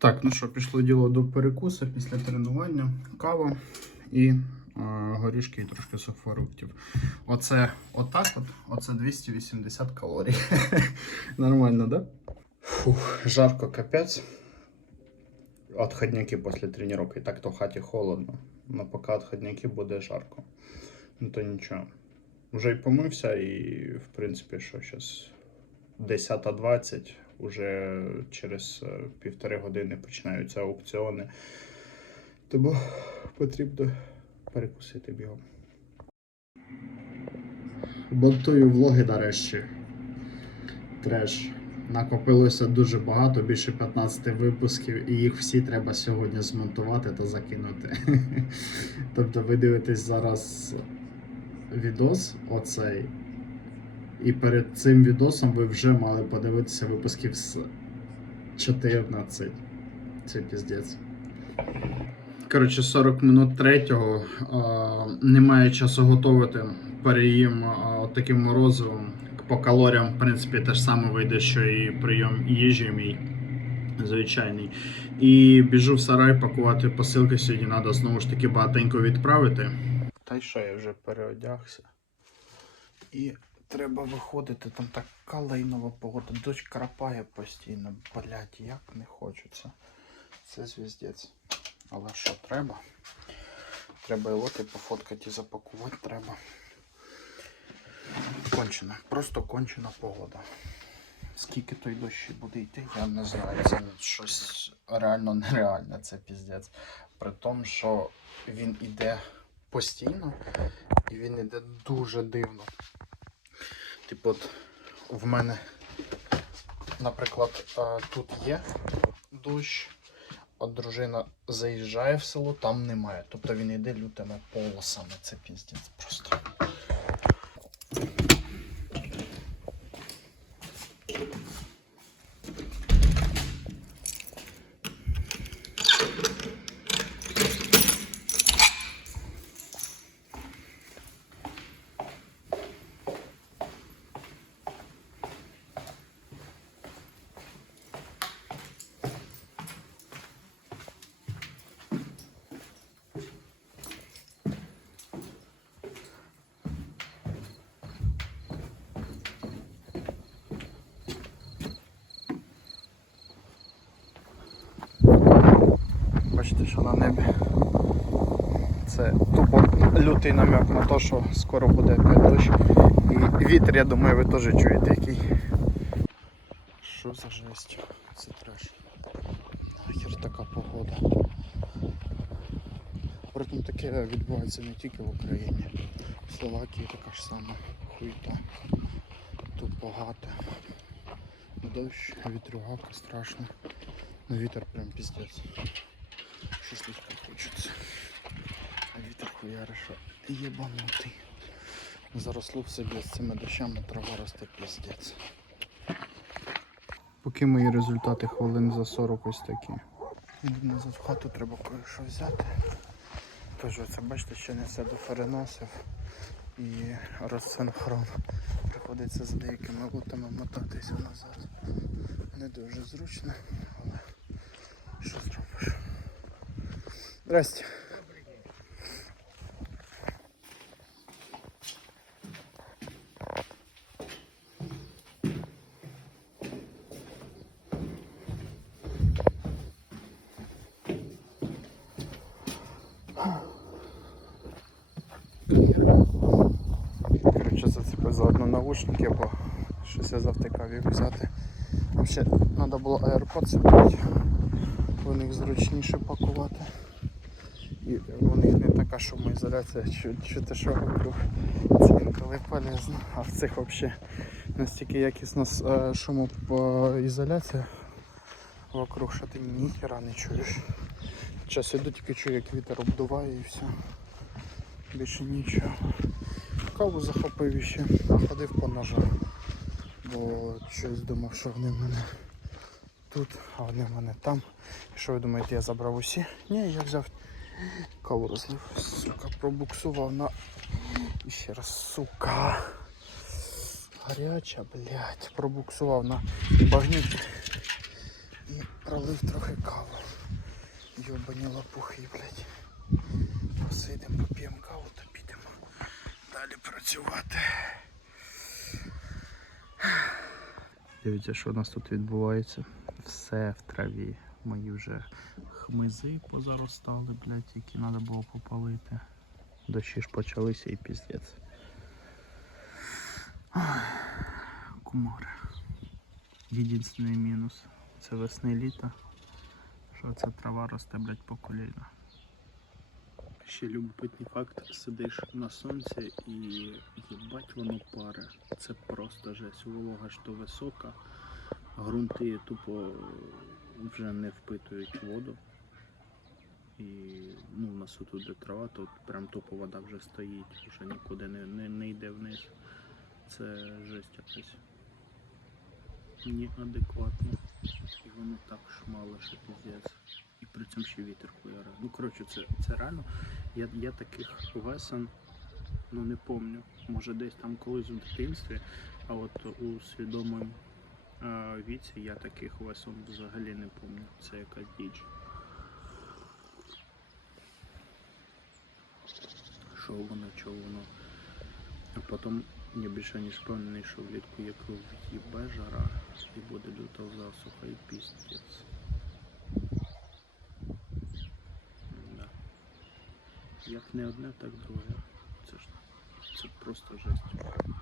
Так, ну що, пішло діло до перекуса після тренування, кава і е, горішки і трошки сухофруктів. Оце отак от, оце 280 калорій. Нормально, да? Фух, жарко капець. Отходняки після тренування. І так то в хаті холодно. Но поки отходняки буде жарко. Ну то нічого. Вже й помився, і в принципі, що зараз 10.20, уже через е, півтори години починаються аукціони. Тому потрібно перекусити бігом. Монтую влоги нарешті. Треш. Накопилося дуже багато, більше 15 випусків, і їх всі треба сьогодні змонтувати та закинути. тобто ви дивитесь зараз відос, оцей. І перед цим відосом ви вже мали подивитися випусків з 14. Це піздець. Коротше, 40 минут третього. Немає часу готувати. Переїм таким морозивом. По калоріям, в принципі, те ж саме вийде, що і прийом їжі мій звичайний. І біжу в сарай пакувати посилки. Сьогодні треба знову ж таки багатенько відправити. Та й що, я вже переодягся. І треба виходити, там така лайнова погода. Дощ крапає постійно. Блять, як не хочеться. Це звіздець. Але що треба? Треба і лоти пофоткати і запакувати треба. Кончена, просто кончена погода. Скільки той дощ буде йти, я не знаю. Це щось реально нереальне, це піздець. При тому, що він іде постійно і він іде дуже дивно. Типу, от в мене, наприклад, тут є дощ, от дружина заїжджає в село, там немає. Тобто він йде лютими полосами. Це піздець просто. Що на небі. Це тупо лютий намек на те, що скоро буде дощ. І вітер, я думаю, ви теж чуєте який. Що за жесть? Це треш. Нахер така погода. Притом таке відбувається не тільки в Україні. В Словакії така ж сама хуйта. Тут багато. Дощ, вітрюгака страшно. Ну вітер прям піздець. Шашлычка хочеться. А вітер хуяри, що єбанутий. Заросло все без цими дощами, трава росте піздець. Поки мої результати хвилин за 40 ось такі. Назад в хату треба кое-що взяти. Тож це бачите, ще не все доференосив і розсинхрон. Приходиться за деякими лутами мотатися назад. Не дуже зручно, але що зробиш? Здрасте. Коротше, зацепив заодно наушники, бо щось я завтикав їх взяти. Взагалі, треба було AirPods брати. У них зручніше пакувати. І у них не така шумоізоляція, чу- чути, що вокруг. Це інколи полезно. А в цих взагалі настільки якісна е, шумоізоляція вокруг, що ти ніхера не чуєш. Зараз іду тільки чую, як вітер обдуває і все. Більше нічого. Каву захопив іще, ходив по ножах. Бо щось думав, що вони в мене тут, а вони в мене там. І що ви думаєте, я забрав усі? Ні, я взяв каву розлив. Сука, пробуксував на. І ще раз, сука. Гаряча, блядь, пробуксував на багнюки. і пролив трохи каву. Йобані лопухи, блядь. Посидимо, поп'ємо каву та підемо далі працювати. Дивіться, що у нас тут відбувається. Все в траві. Мої вже хмизи позаростали, блядь, які треба було попалити. Дощі ж почалися і піздець. Кумари. Єдиний мінус. Це весни літо. Що ця трава росте, блядь, по коліна. Ще любопитний факт, сидиш на сонці і їбать воно паре. Це просто жесть. Волога ж то висока, ґрунти тупо вже не впитують воду. І ну, у нас тут де трава, то прям тупо вода вже стоїть, вже нікуди не, не, не йде вниз. Це жесть якась. Неадекватно. І воно так шмало, що піздець. І при цьому ще вітер хуяра. Ну коротше, це, це реально. Я, я таких весен ну не помню. Може десь там колись в дитинстві, а от у свідомому віці я таких весен взагалі не помню. Це якась діч. Що воно, що воно. А потім я більше ніж впевнений, що влітку як в'їбе жара і буде люта засуха і пістець. Да. Як не одне, так друге. Це ж це просто жесть.